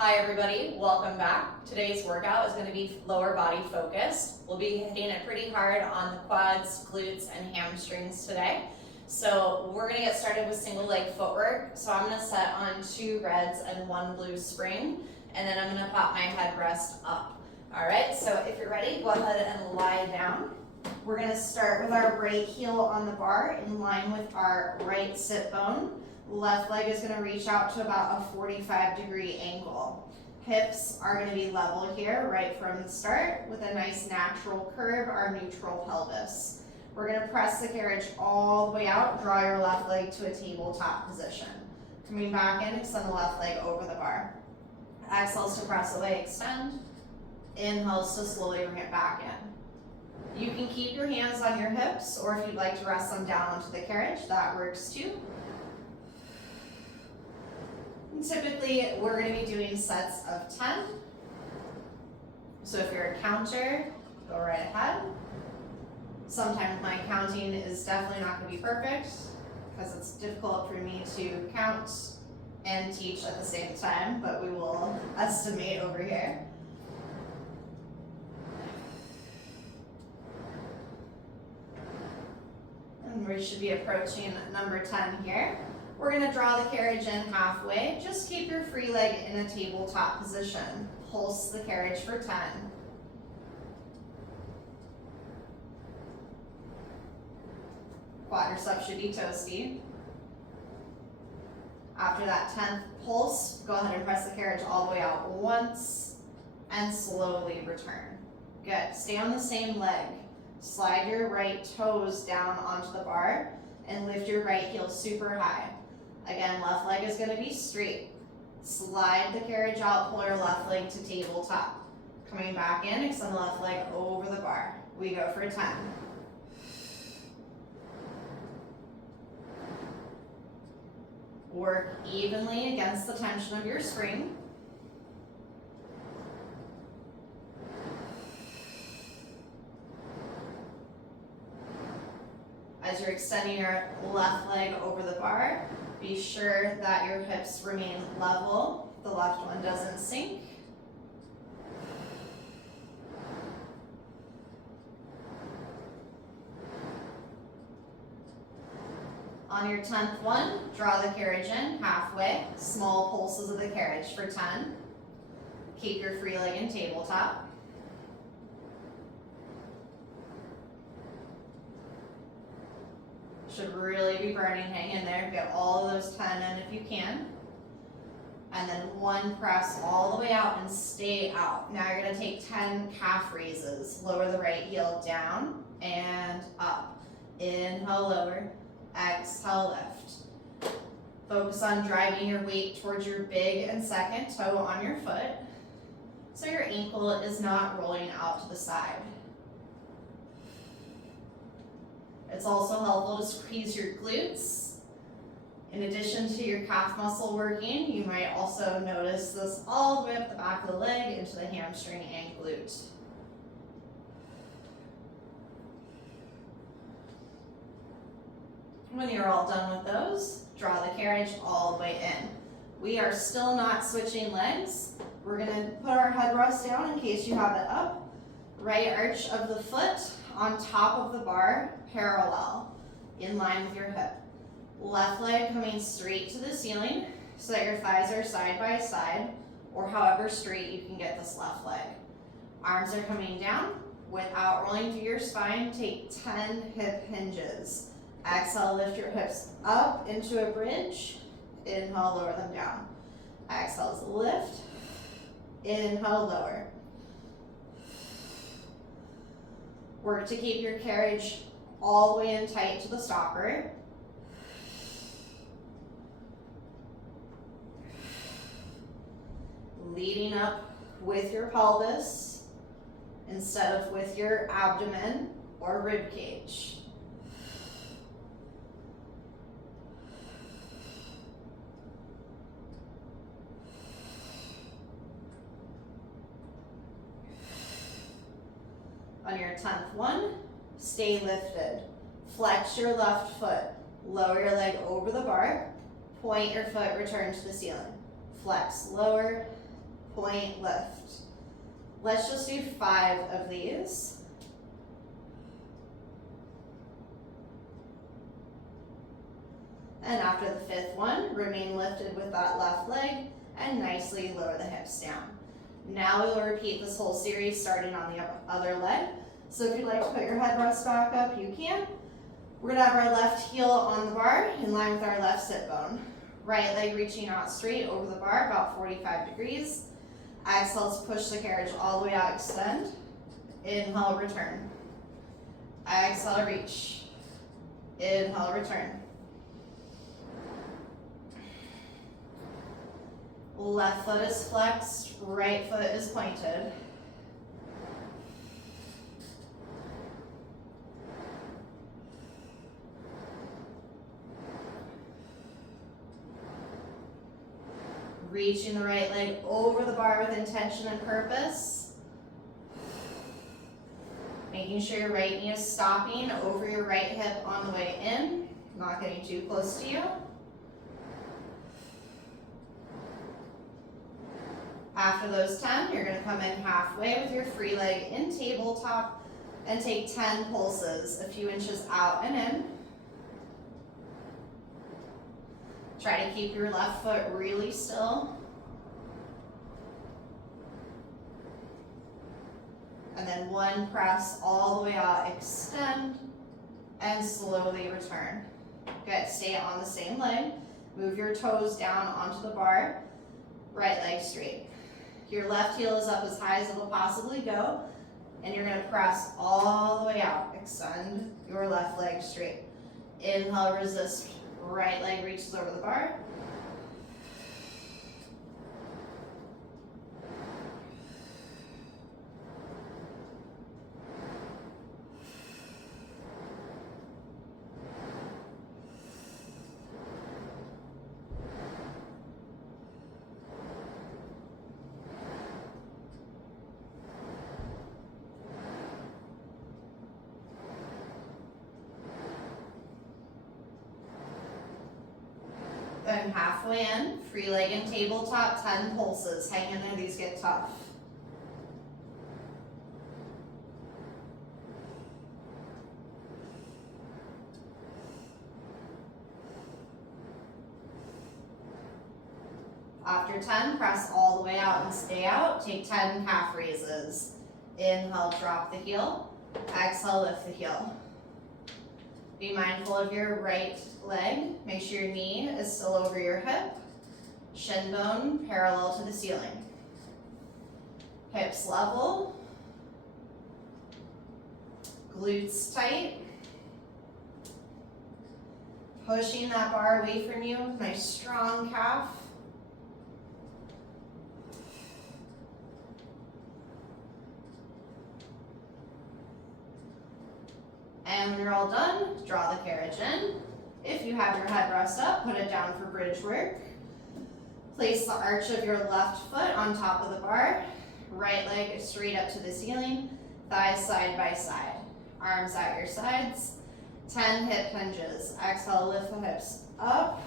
Hi everybody, welcome back. Today's workout is going to be lower body focused. We'll be hitting it pretty hard on the quads, glutes, and hamstrings today. So we're going to get started with single leg footwork. So I'm going to set on 2 reds and 1 blue spring, and then I'm going to pop my headrest up. All right, so if you're ready, go ahead and lie down. We're going to start with our right heel on the bar in line with our right sit bone. Left leg is going to reach out to about a 45-degree angle. Hips are going to be level here right from the start with a nice natural curve, our neutral pelvis. We're going to press the carriage all the way out, draw your left leg to a tabletop position. Coming back in, extend the left leg over the bar. Exhales to press away, extend. Inhales to slowly bring it back in. You can keep your hands on your hips, or if you'd like to rest them down onto the carriage, that works too. Typically, we're going to be doing sets of 10. So if you're a counter, go right ahead. Sometimes my counting is definitely not going to be perfect because it's difficult for me to count and teach at the same time, but we will estimate over here. And we should be approaching number 10 here. We're going to draw the carriage in halfway. Just keep your free leg in a tabletop position. Pulse the carriage for 10. Quadriceps should be toasty. After that 10th pulse, go ahead and press the carriage all the way out once and slowly return. Good. Stay on the same leg. Slide your right toes down onto the bar and lift your right heel super high. Again, left leg is going to be straight. Slide the carriage out, pull your left leg to tabletop. Coming back in, extend the left leg over the bar. We go for 10. Work evenly against the tension of your spring. As you're extending your left leg over the bar, be sure that your hips remain level. The left one doesn't sink. On your 10th one, draw the carriage in halfway. Small pulses of the carriage for 10. Keep your free leg in tabletop. Should really be burning, hang in there, get all of those 10 in if you can. And then 1 press all the way out and stay out. Now you're going to take 10 calf raises. Lower the right heel down and up. Inhale, lower, exhale, lift. Focus on driving your weight towards your big and second toe on your foot so your ankle is not rolling out to the side. It's also helpful to squeeze your glutes. In addition to your calf muscle working, you might also notice this all the way up the back of the leg into the hamstring and glute. When you're all done with those, draw the carriage all the way in. We are still not switching legs. We're going to put our headrest down in case you have it up. Right arch of the foot on top of the bar, parallel, in line with your hip. Left leg coming straight to the ceiling so that your thighs are side by side, or however straight you can get this left leg. Arms are coming down. Without rolling through your spine, take 10 hip hinges. Exhale, lift your hips up into a bridge. Inhale, lower them down. Exhale, lift. Inhale, lower. Work to keep your carriage all the way in tight to the stopper. Leading up with your pelvis instead of with your abdomen or rib cage. On your 10th one, stay lifted. Flex your left foot. Lower your leg over the bar. Point your foot, return to the ceiling. Flex, lower, point, lift. Let's just do 5 of these. And after the 5th one, remain lifted with that left leg and nicely lower the hips down. Now we will repeat this whole series starting on the other leg. So if you'd like to put your headrest back up, you can. We're gonna have our left heel on the bar in line with our left sit bone. Right leg reaching out straight over the bar, about 45 degrees. Exhale to push the carriage all the way out, extend. Inhale, return. Exhale, reach. Inhale, return. Left foot is flexed, right foot is pointed. Reaching the right leg over the bar with intention and purpose. Making sure your right knee is stopping over your right hip on the way in, not getting too close to you. After those 10, you're going to come in halfway with your free leg in tabletop and take 10 pulses, a few inches out and in. Try to keep your left foot really still. And then 1 press all the way out, extend, and slowly return. Good, stay on the same leg. Move your toes down onto the bar, right leg straight. Your left heel is up as high as it'll possibly go, and you're gonna press all the way out. Extend your left leg straight. Inhale, resist. Right leg reaches over the bar. Then halfway in, free leg and tabletop, 10 pulses. Hang in there, these get tough. After 10, press all the way out and stay out. Take 10 calf raises. Inhale, drop the heel. Exhale, lift the heel. Be mindful of your right leg. Make sure your knee is still over your hip. Shin bone parallel to the ceiling. Hips level. Glutes tight. Pushing that bar away from you. Nice strong calf. And when you're all done, draw the carriage in. If you have your headrest up, put it down for bridge work. Place the arch of your left foot on top of the bar. Right leg is straight up to the ceiling. Thighs side by side. Arms at your sides. 10 hip hinges. Exhale, lift the hips up.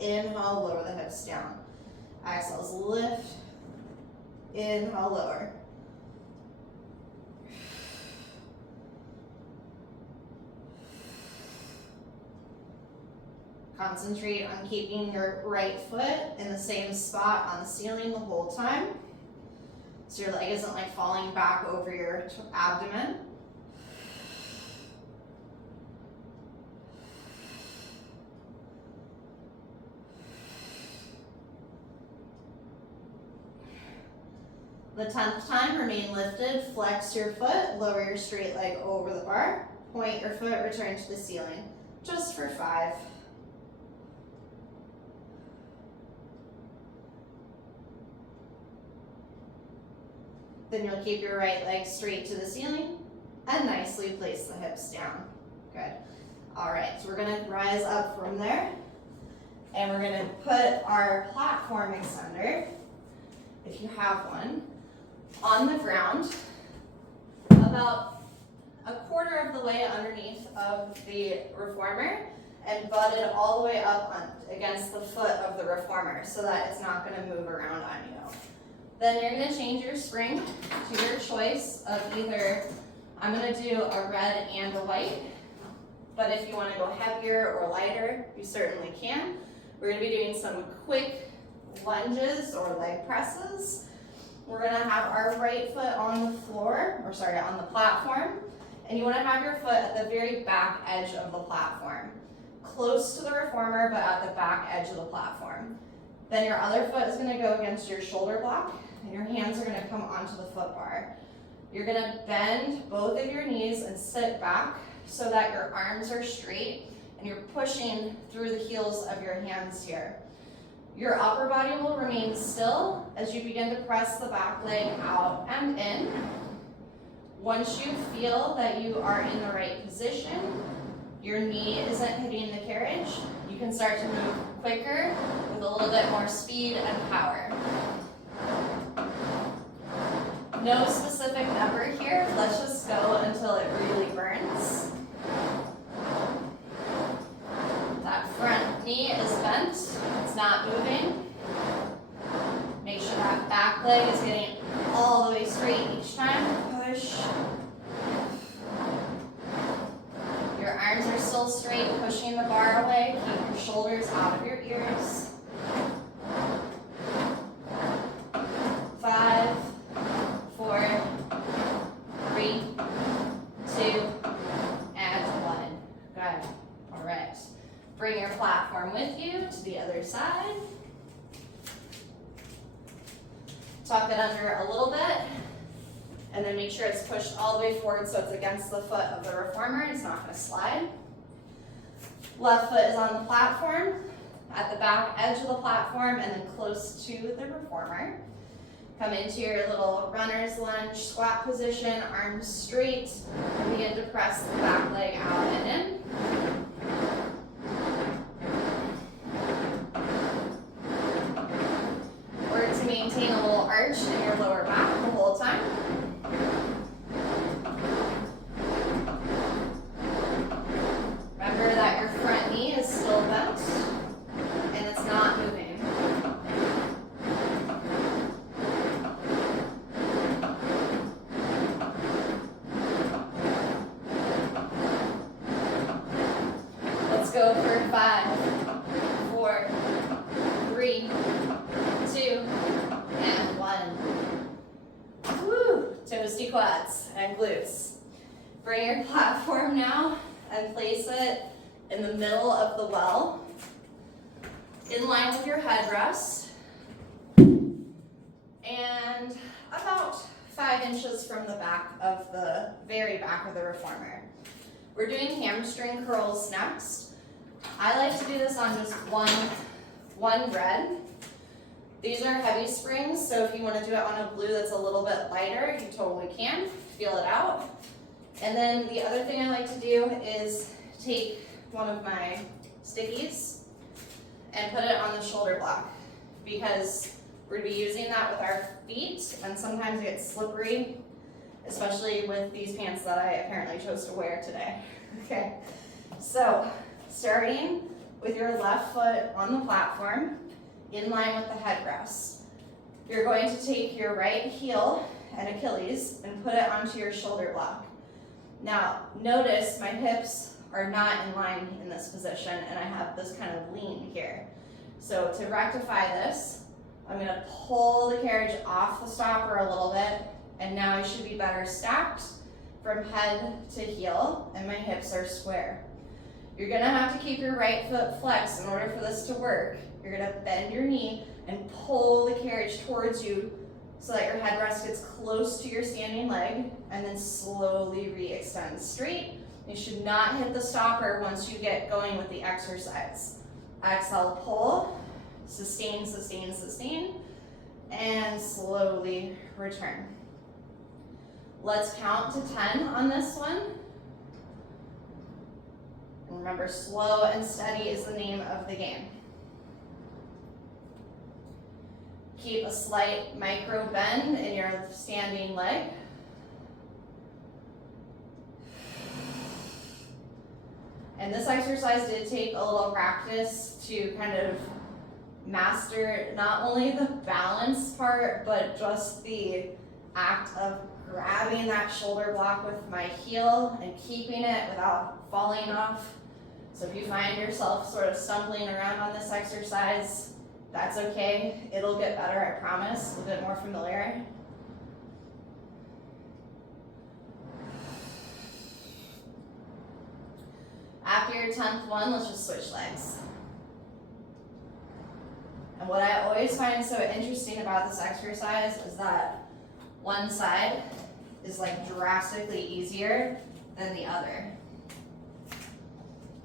Inhale, lower the hips down. Exhale, lift. Inhale, lower. Concentrate on keeping your right foot in the same spot on the ceiling the whole time. So your leg isn't like falling back over your abdomen. The 10th time, remain lifted, flex your foot, lower your straight leg over the bar, point your foot, return to the ceiling, just for 5. Then you'll keep your right leg straight to the ceiling and nicely place the hips down. Good. All right, so we're gonna rise up from there and we're gonna put our platform extender, if you have one, on the ground about a quarter of the way underneath of the reformer and butted all the way up against the foot of the reformer so that it's not gonna move around on you. Then you're gonna change your spring to your choice of either, I'm gonna do a red and a white, but if you wanna go heavier or lighter, you certainly can. We're gonna be doing some quick lunges or leg presses. We're gonna have our right foot on the floor, or sorry, on the platform, and you wanna have your foot at the very back edge of the platform. Close to the reformer, but at the back edge of the platform. Then your other foot is gonna go against your shoulder block, and your hands are gonna come onto the foot bar. You're gonna bend both of your knees and sit back so that your arms are straight and you're pushing through the heels of your hands here. Your upper body will remain still as you begin to press the back leg out and in. Once you feel that you are in the right position, your knee isn't hitting the carriage, you can start to move quicker with a little bit more speed and power. No specific number here, let's just go until it really burns. That front knee is bent, it's not moving. Make sure that back leg is getting all the way straight each time. Push. Your arms are still straight, pushing the bar away. Keep your shoulders out of your ears. 5, 4, 3, 2, and 1. Good. All right. Bring your platform with you to the other side. Tuck it under a little bit, and then make sure it's pushed all the way forward so it's against the foot of the reformer. It's not going to slide. Left foot is on the platform, at the back edge of the platform, and then close to the reformer. Come into your little runner's lunge squat position, arms straight, and begin to press the back leg out and in. Work to maintain a little arch in your lower back the whole time. Remember that your front knee is still bent and it's not moving. Let's go for 5, 4, 3, 2, and 1. Woo! Toasty quads and glutes. Bring your platform now and place it in the middle of the well, in line with your headrest, and about 5 inches from the back of the very back of the reformer. We're doing hamstring curls next. I like to do this on just one red. These are heavy springs, so if you want to do it on a glue that's a little bit lighter, you totally can. Feel it out. And then the other thing I like to do is take one of my stickies and put it on the shoulder block, because we're going to be using that with our feet, and sometimes it gets slippery, especially with these pants that I apparently chose to wear today. Okay, so starting with your left foot on the platform, in line with the headrest. You're going to take your right heel and Achilles and put it onto your shoulder block. Now, notice my hips are not in line in this position, and I have this kind of lean here. So to rectify this, I'm going to pull the carriage off the stopper a little bit, and now I should be better stacked from head to heel, and my hips are square. You're going to have to keep your right foot flexed in order for this to work. You're going to bend your knee and pull the carriage towards you so that your headrest gets close to your standing leg, and then slowly re-extend straight. You should not hit the stopper once you get going with the exercise. Exhale, pull, sustain, sustain, sustain, and slowly return. Let's count to 10 on this one. And remember, slow and steady is the name of the game. Keep a slight micro bend in your standing leg. And this exercise did take a little practice to kind of master not only the balance part support, but just the act of grabbing that shoulder block with my heel and keeping it without falling off. So if you find yourself sort of stumbling around on this exercise, that's okay. It'll get better, I promise. A bit more familiar. After your 10th one, let's just switch legs. And what I always find so interesting about this exercise is that one side is like drastically easier than the other.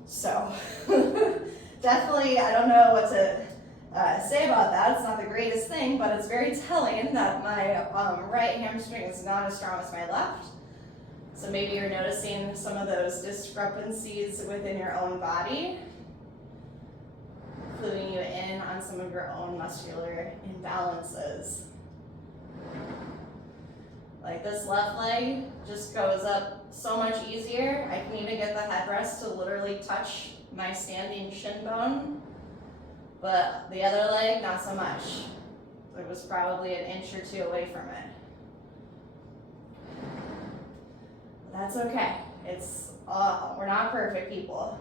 So definitely, I don't know what to say about that. It's not the greatest thing, but it's very telling that my right hamstring is not as strong as my left. So maybe you're noticing some of those discrepancies within your own body, cluing you in on some of your own muscular imbalances. Like this left leg just goes up so much easier. I can even get the headrest to literally touch my standing shin bone, but the other leg, not so much. It was probably an inch or two away from it. That's okay. It's we're not perfect people.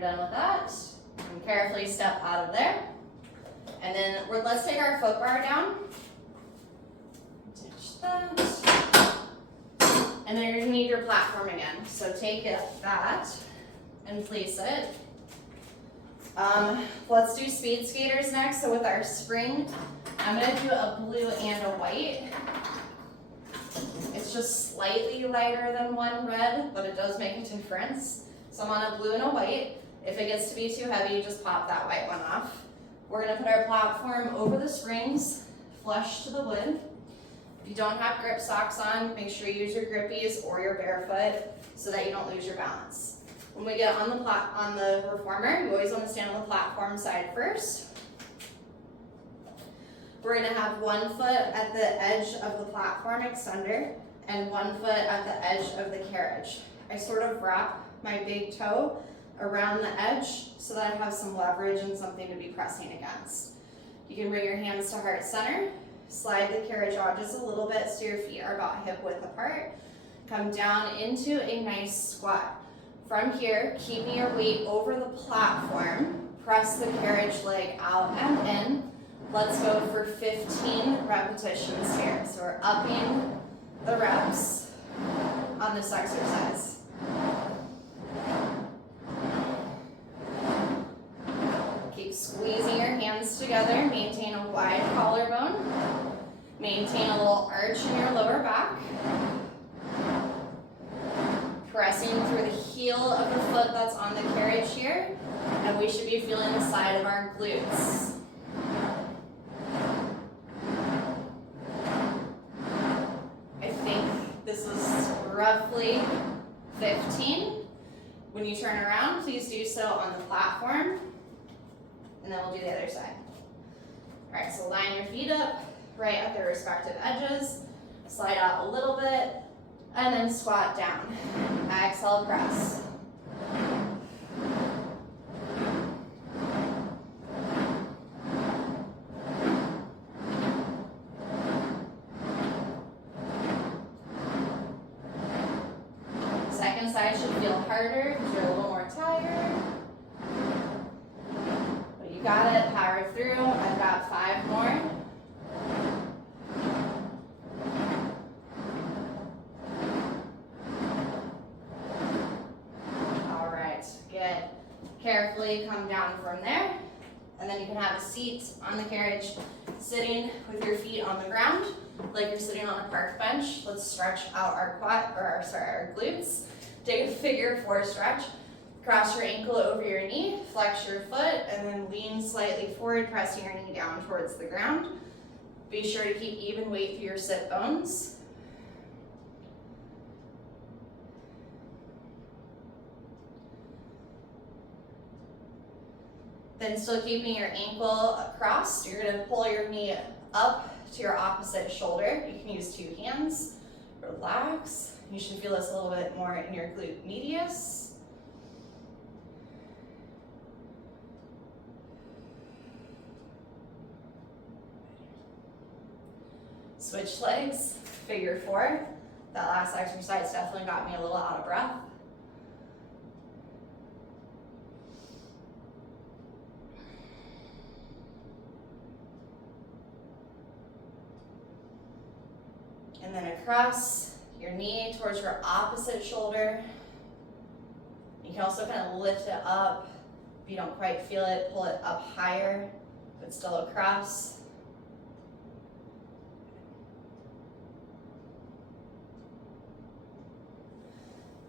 Done with that, and carefully step out of there. And then let's take our foot bar down. Ditch that. And then you're gonna need your platform again. So take that and place it. Let's do speed skaters next. So with our spring, I'm gonna do a blue and a white. It's just slightly lighter than one red, but it does make a difference. So I'm on a blue and a white. If it gets to be too heavy, just pop that white one off. We're gonna put our platform over the springs, flush to the wood. If you don't have grip socks on, make sure you use your grippies or your barefoot so that you don't lose your balance. When we get on the reformer, you always wanna stand on the platform side first. We're gonna have one foot at the edge of the platform extender and one foot at the edge of the carriage. I sort of wrap my big toe around the edge so that I have some leverage and something to be pressing against. You can bring your hands to heart center, slide the carriage out just a little bit so your feet are about hip width apart. Come down into a nice squat. From here, keeping your weight over the platform, press the carriage leg out and in. Let's go for 15 repetitions here. So we're upping the reps on this exercise. Keep squeezing your hands together, maintain a wide collarbone, maintain a little arch in your lower back, pressing through the heel of the foot that's on the carriage here, and we should be feeling the side of our glutes. I think this is roughly 15. When you turn around, please do so on the platform. And then we'll do the other side. All right, so line your feet up right at their respective edges. Slide out a little bit, and then squat down. Exhale, press. Second side should feel harder because you're a little more tired. You got it, power through. I've got 5 more. All right, good. Carefully come down from there. And then you can have a seat on the carriage, sitting with your feet on the ground, like you're sitting on a park bench. Let's stretch out our our glutes. Take a figure 4 stretch. Cross your ankle over your knee, flex your foot, and then lean slightly forward, pressing your knee down towards the ground. Be sure to keep even weight through your sit bones. Then still keeping your ankle across, you're gonna pull your knee up to your opposite shoulder. You can use 2 hands. Relax. You should feel this a little bit more in your glute medius. Switch legs, figure 4. That last exercise definitely got me a little out of breath. And then across your knee towards your opposite shoulder. You can also kind of lift it up. If you don't quite feel it, pull it up higher, but still across.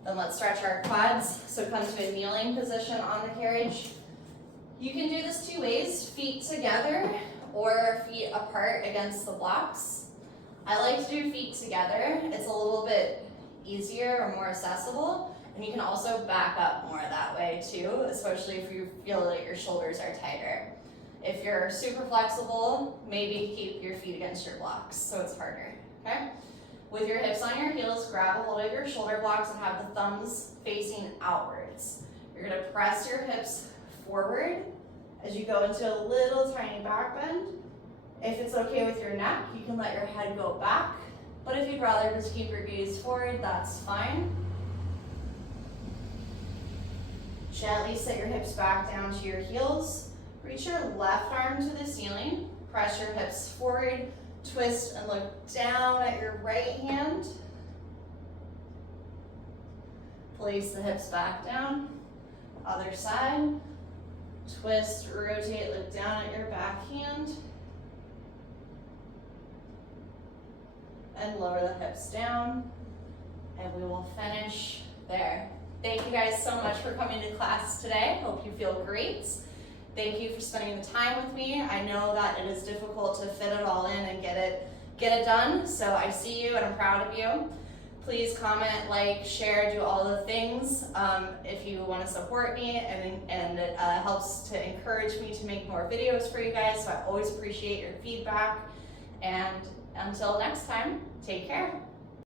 Then let's stretch our quads. So come to a kneeling position on the carriage. You can do this 2 ways, feet together or feet apart against the blocks. I like to do feet together. It's a little bit easier or more accessible. And you can also back up more that way too, especially if you feel that your shoulders are tighter. If you're super flexible, maybe keep your feet against your blocks so it's harder, okay? With your hips on your heels, grab a hold of your shoulder blocks and have the thumbs facing outwards. You're gonna press your hips forward as you go into a little tiny back bend. If it's okay with your neck, you can let your head go back. But if you'd rather just keep your gaze forward, that's fine. Gently set your hips back down to your heels. Reach your left arm to the ceiling. Press your hips forward, twist and look down at your right hand. Place the hips back down. Other side. Twist, rotate, look down at your back hand. And lower the hips down. And we will finish there. Thank you guys so much for coming to class today. Hope you feel great. Thank you for spending the time with me. I know that it is difficult to fit it all in and get it done. So I see you and I'm proud of you. Please comment, like, share, do all the things if you want to support me, and it helps to encourage me to make more videos for you guys. So I always appreciate your feedback. And until next time, take care.